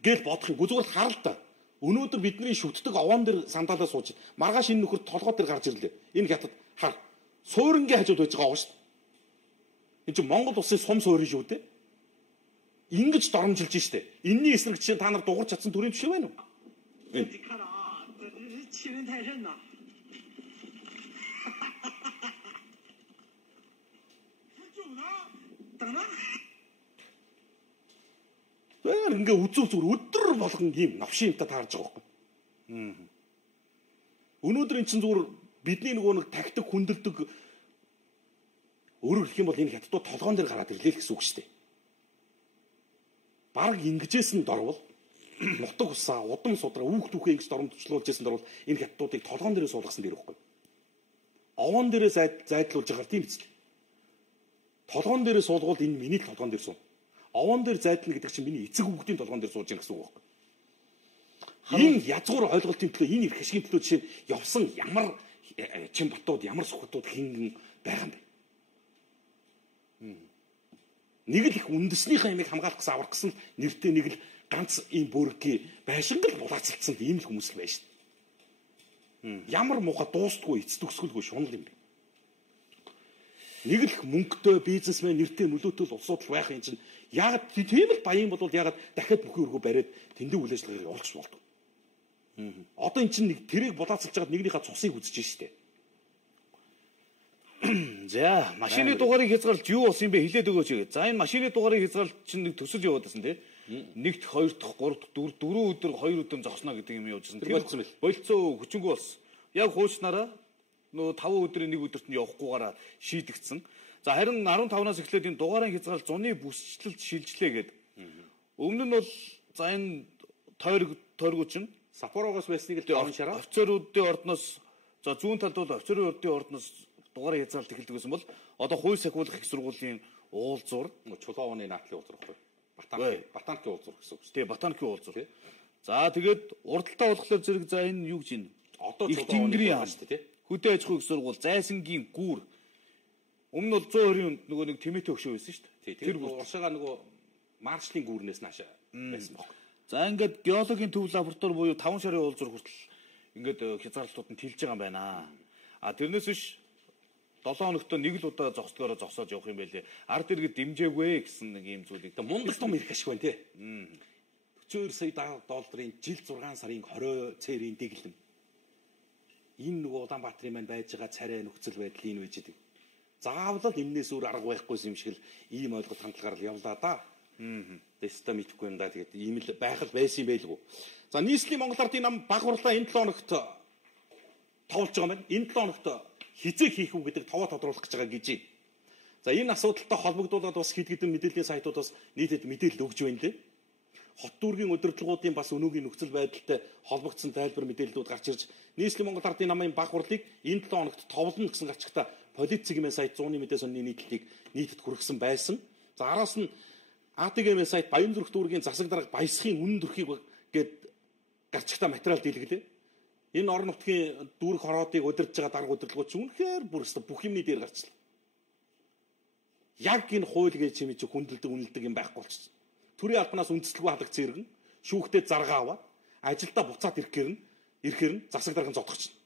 гэл бодох юм. Зүгээр харал та. Өнөөдөр бидний шүтдэг овоон дээр сандаалаа сууж маргааш энэ нөхөр толгой дээр гарч ирлээ. Энэ хятад хар. Суурингийн хажууд байж байгаа шүү дээ. Энэ чинь Монгол улсын сум суурин шүү дээ. Ингэж доромжилж штэ. Энэний эсрэг чинь та нар дуурч чадсан төрийн төшөө байна уу? Бээр ингээ үзүү зүгээр өдөр болгон ийм новшин юмтай таарж байгаа байхгүй. Өнөөдөр эн чинь зүгээр бидний нөгөө нэг тактик хүндэлдэг өөрөөр хэлэх юм бол энэ хятадууд толгоон дээр гараад ирлээ гэсэн үг шүү дээ. Бараг ингэжсэн дорвол нутаг усаа, удам судраа, үүх түүхээ ингэж доромжлуулжсэн дорвол энэ хятадуудыг толгоон дээрээ суулгасан дээр байхгүй. Овоон дээрээ зайдлуулж байгаа тийм биз дээ. Толгоон дээрээ суулгавал энэ миний толгоон дээр суун. Овоон дээр зайдлна гэдэг чинь миний эцэг хүүхдийн толгоон дээр сууж байгаа гэсэн үг байхгүй. Энэ язгуур ойлголтын төлөө энэ их ашигын төлөө жишээ нь явсан ямар Чимбатууд, ямар Сүхбатууд хингэн байгаа юм бэ? Нэг л их үндэснийхээ ямиг хамгаалах гэсэн аврах гэсэн нэртэй нэг л ганц ийм бүргийн байшингал булаацалцсан ийм л хүмүүс л байна шүү дээ. Ямар муухай дуустгүй, эц төгсгөлгүй шунал юм бэ? Нэг л мөнгөтэй бизнесмен нэртэй нөлөөтэй улсууд л байх юм чинь яагаад тийм л баян болвол яагаад дахиад бүхий өргөө бариад тэндээ үйл ажиллагааг явуулчих болдог. Одоо эн чинь нэг тэрийг булаацалж байгаад нэгнийхээ цусыг үзэж штэ. За, машины дугаарыг хязгаарлаж юу болсон юм бэ? Хэлээд өгөөч. За, энэ машины дугаарыг хязгаарлаж чинь нэг төсөл яваад байсан тий. Нэгт, хоёр дахь, гурав дахь, дөрөв өдөр, хоёр өдөр зогсноо гэдэг юм явуулсан. Тэр болцсон бил. Болцоо хүчингү болсон. Яг хуучнараа нөө 5 өдрийн нэг өдөрт нь явахгүйгаараа шийдэгдсэн. За, харин 15-наас эхлээд энэ дугаарыг хязгаарлаж зуны бүсчлэлд шилжлээ гэдэг. Өмнө нь бол за энэ тойргууд чинь Сапорогоос байсныг л орон шараа. Офицеруудын ордноос за зүүн талд бол офицерын ордны ордноос дугаарыг хязгаарлалт эхэлдэг байсан бол одоо хууль сахиулах их сургуулийн уулзуур Чулууны наатлын уулзуур байхгүй. Ботаникийн уулзуур гэсэн үг. Тий, ботаникийн уулзуур. За тэгээд урдталтаа болохоор зэрэг за энэ юу гэж байна? Одоо Чулууны уулзуур шүү дээ, тий. Хөдөө аж ахуйн их сургууль, Зайсангийн гүүр. Өмнө нь бол 120-ын нөгөө нэг Тэмэтэ өгшөө байсан шүү дээ. Тэр уршаага нөгөө маршлын гүүрнээс нааш байсан баг. За ингээд геологийн төв лаборатори буюу 5 шарын уулзуур хүртэл ингээд хязгаарлалтууд нь тэлж байгаа юм байна. А тэрнээс биш 7 хоногт нэг л удаа зогсдгоороо зогсоож явах юм байлээ. Ард иргэд дэмжээгүй гэсэн нэг юм зүйлийг мундаг том ирэх ашиг байна тий. 42 сая долларын жил 6 сарын 20 цэрийн дэглэм. Энэ нөгөө Улаанбаатарын маань байж байгаа царай нөхцөл байдал энэ байж байгаа. Заавал энээс өөр арга байхгүйс юм шиг л ийм ойлголт хандлагаар л явлаа да. Дэста мэдхгүй юм да. Тэгээд ийм л байх л байсан юм байлгүй. За нийслэлийн Монгол Ардын нам баг хурлаа энэ 7 хоногт товолж байгаа юм байна. Энэ 7 хоногт хизээ хийх үү гэдэг товоо тодруулах гэж байгаа гэж байна. За энэ асуудалтай холбогдуулаад бас хэд хэдэн мэдээллийн сайтуудаас нийтэд мэдээлэл өгж байна лээ. Хот дүүргийн удирдлагуудын бас өнөөгийн нөхцөл байдалтай холбогдсон тайлбар мэдээллүүд гарч ирж нийслэлийн Монгол Ардын намын баг хурлыг энэ 7 хоногт товлно гэсэн гарчигта полицийн сайт 100-ны мэдээ сонины нийтлэлийг нийтэд хүргэсэн байсан. За араас нь АТГ-ийн сайт Баян зүрх дүүргийн засаг дарга баясхын үнэн төрхийг гээд гарчигта материал дийлгэлээ. Энэ орон нутгийн дүүрэг хороодыг удирдах байгаа дарга удирдлагууд ч үнэхээр бүр бүх юмны дээр гарчлаа. Яг энэ хууль гэж чимэж хүндэлдэг үнэлдэг юм байхгүй болчихсон. Төрийн албанаас үндэслэгүй халагдсан иргэн шүүхтэд заргаа аваад ажилдаа буцаад ирэхээр нь засаг дарга зодгочихно.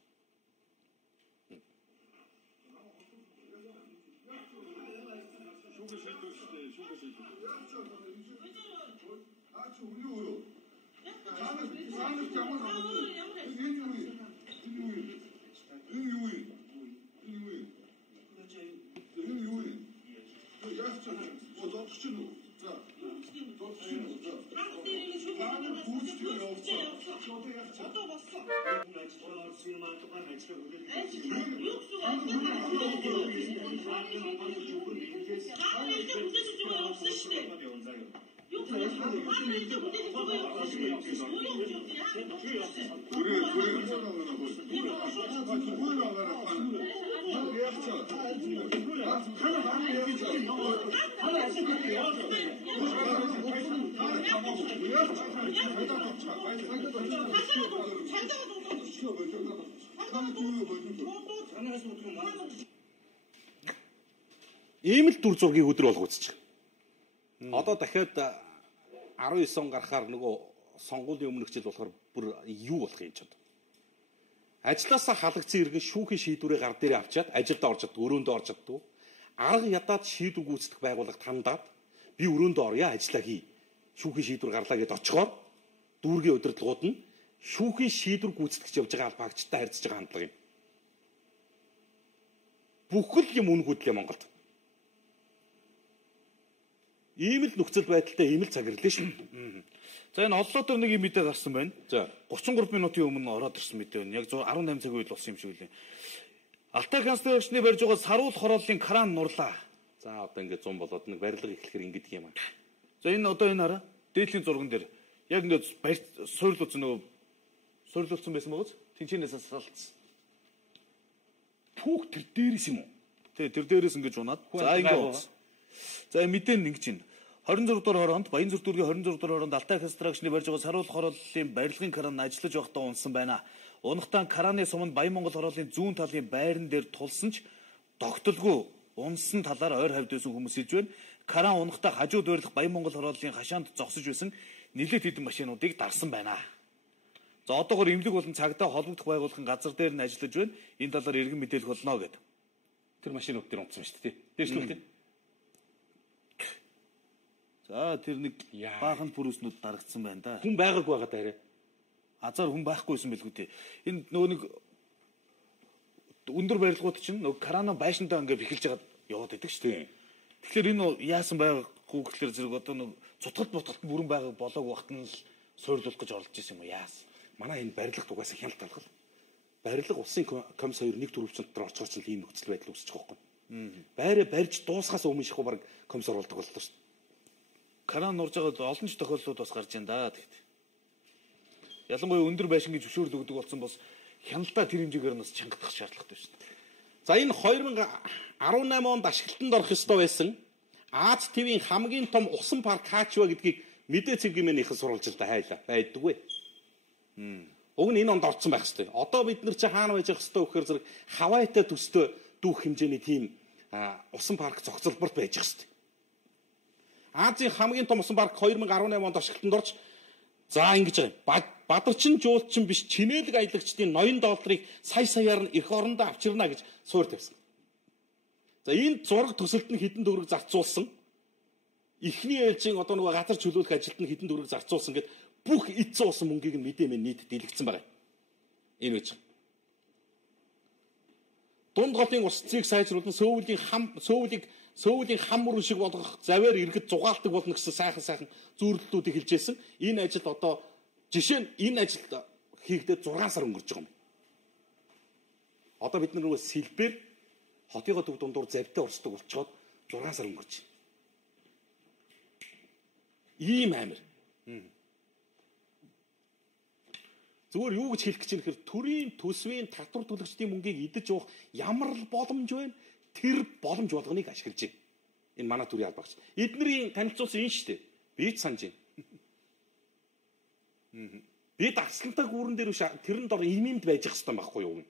Ийм л дүр зургийг өдөр болго үзчих. Одоо дахиад 19 он гарахаар нөгөө сонгуулийн өмнөх жил болохоор бүр юу болох юм ч одоо. Ажлаасаа халагдсан иргэн шүүхийн шийдвэрээ гар дээрээ авчаад ажилд орж чаддаг, өрөөндөө орж чаддаг. Арга ядаад шийдвэр гүйцэтгэх байгууллага тандаад би өрөөндөө орё, ажиллаа хий. Шүүхийн шийдвэр гарлаа гэд очихоор дүүргийн удирдлагууд нь шүүхийн шийдвэр гүйцэтгэж явж байгаа албаагчтай харьцаж байгаа хандлага юм. Бүхэл юм үн хөдлөө Монголд. Ийм л нөхцөл байдалтай ийм л цаг ирлээ шүү. За энэ оллоо дээр нэг юм мэдээ гарсан байна. За 33 минутын өмнө ороод ирсэн мэдээ байна. Яг 18 цагийн үед болсон юм шиг үлээ. Алтай канцлер орчны барьж байгаа саруул хорооллын кран нурлаа. за одоо ингээд 100 болоод нэг барилга эхлэхээр ингэдэг юм аа. За энэ одоо энэ хараа. Дээдлийн зурган дээр яг ингээд суурлуулсан нөгөө суурлуулсан байсан байгаа. Тэнчэнээс салцсан. Түүх тэр дээрээс юм уу? Тэ тэр дээрээс ингэж унаад. За ингээд. За мэдээ нь ингэж байна. 26 дугаар хороонд Баянзүр дүүргийн 26 дугаар хороонд Алтай констракшны барьж байгаа саруул хорооллын барилгын кран ажиллаж байхдаа унсан байна. Унахдаа краны суманд Баян Монгол хорооллын зүүн талын байран дээр тулсан ч тогтолгүй унсан талаар ойр хавьд байсан хүмүүс хэлж байна. Кран унахдаа хажууд байрлах Баян Монгол хорооллын хашаанд зогсож байсан нэлээд хэдэн машинуудыг дарсан байна. За одоогоор эмнэлэг болон цагдаа холбогдох байгууллагын газар дээр нь ажиллаж байна. Энэ талаар иргэн мэдээлэх болно гэдэг. Тэр машинууд дээр унтсан шүү дээ. Дээшлүүл дээ. За тэр нэг баахан пүрүүснүүд дарагдсан байна да. Хүн байгаагүй байгаа даа. Азар хүн байхгүйсэн билгүй дээ. Энэ нөгөө нэг өндөр барилгууд чинь нөгөө крана байшинтаа ингээд эхэлж байгаа яваад байдаг шүү дээ. Тэгэхээр энэ яасан байгаагүй гэхэлэр зэрэг одоо нэг цутгалт ботгалт бүрэн байга болоог багт нь л суурлуулах гэж оролж ирсэн юм уу яасан. Манай энэ барилга дугаас хяналт талхал. Барилга улсын комисс 2 нэг төрөвчөнд дотор орчгоор чинь ийм нөхцөл байдал үүсчих واخгүй. Байраа барьж дуусахаас өмнө шихүү баг комисс оруулдаг боллоо шүү. Кран нурж байгаа олон ч тохиолдлууд бас гарч байна да тэгэхэд. Ялангуяа өндөр байшин гэж зөвшөөрөл өгдөг болсон бас хяналтаа тэр хэмжээгээр нас чангадах шаардлагатай шүү дээ. За энэ 2018 онд ашиглалтанд орох ёстой байсан Аз ТV-ийн хамгийн том усан парк хаачва гэдгийг мэдээ цэвгэмэнийхэн сурвалжилтаа хайлаа байдгүй. Уг нь энэ онд орцсон байх ёстой. Одоо бид нар чи хаана байж явах ёстой вэхээр зэрэг Хавайтай төстэй дүүх хэмжээний тийм усан парк зохицолборт байж явах ёстой. Азийн хамгийн том усан парк 2018 онд ашиглалтанд орж за ингэж байгаа. Бадарчин жуулчин биш чинээлэг аялагчдын $90 сая-саяар нь эх орондоо авчирна гэж суур тавьсан. За энэ зураг төсөлд нь хэдэн төгрөг зарцуулсан. Эхний ээлжийн одоо нөгөө газар чөлөөлөх ажилд нь хэдэн төгрөг зарцуулсан гэд бүх эцэн усан мөнгийг нь мэдээ мэн нийт дэлгэцсэн байгаа. Энэ үеч. Дунд голын ус цэгийг сайжруулан сөүлийн хам мөрөн шиг болгох завьар иргэд зугаалдаг болно гэсэн сайхан зүйрлэлүүдийг хэлжсэн. Энэ ажил одоо жишээ нь энэ ажилд хийгдээд 6 сар өнгөрч байгаа юм. Одоо бид нар нөгөө сэлбэр хотыгоо төв дундуур завьтай урсдаг болчиход 6 сар өнгөрч байна. Ийм амир. Зүгээр юу гэж хэлэх гэж нэхэр төрийн төсвийн татвар төлөгчдийн мөнгийг идэж явах ямар л боломж байна? Тэр боломж болгоныг ашиглаж байна. Энэ манай төрийн албаагч. Эднэрийн танилцуулсан энэ шүү дээ. Би ч санаж байна. Би дасгалтай гүүрэн дээр тэрэн дор имимд байж их хэвээр байхгүй юу?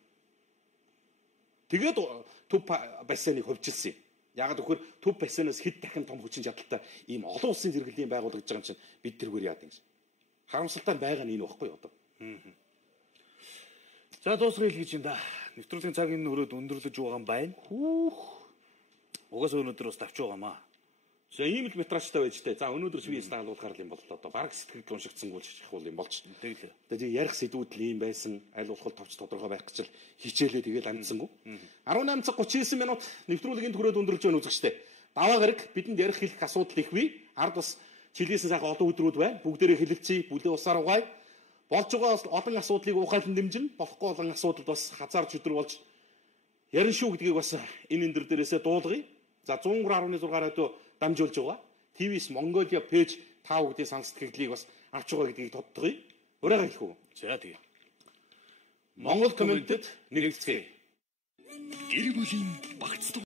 Тэгээд төв бассейныг хөвжилсэн юм. Яагаад гэвэл төв бассейнаас хэд дахин том хүчин чадалтай ийм олон улсын зэрэглэлийн байгууллагаж байгаа юм чинь бид тэргээр яадаг юм. Харамсалтай байгаа нь энэ байхгүй юу одоо? За дуусгая л гэж юм да. Нэвтрүүлгийн цаг энэ өрөөд өндөрлөж байгаа юм байна. Угаасаа өнөөдөр бас тавьж байгаамаа. За ийм л метражтай байж тээ. За өнөөдөр швейц дагалуулахаар юм боллоо. Одоо баг сэтгэл уншигдсангүй шахах юм болж. Тэгээд ярих сэдвүүд л ийм байсан. Аль болох товч тодорхой байх гэж хичээлээ тэгээд амжсангүй. 18:39 минут нэвтрүүлгийн төрөөд өндөрлж байна үзэгчтэй. Даваа гараг бидэнд ярих хэлэх асуудал их бий. Ард бас чилгээсэн сайхан олон өдрүүд байна. Бүгдээрээ хэлэлцээ, бүлээ усаар угаая. Болж байгаа олон асуудлыг ухаалан дэмжин, болохгүй олон асуудал бас хазаарч өдр болж ярин шүү гэдгийг бас энэ эндэр дээрээсээ дуулгая. За 103.6 радио дамжуулж байгаа. ТВ-с Mongolia пэйж та бүгдийн санал сэтгэлдлийг бас авч байгаа гэдгийг тодтогъё. Урайгаа хэлэх үү? За тэгээ. Монгол комментэд нэгтгэе. Гэр бүлийн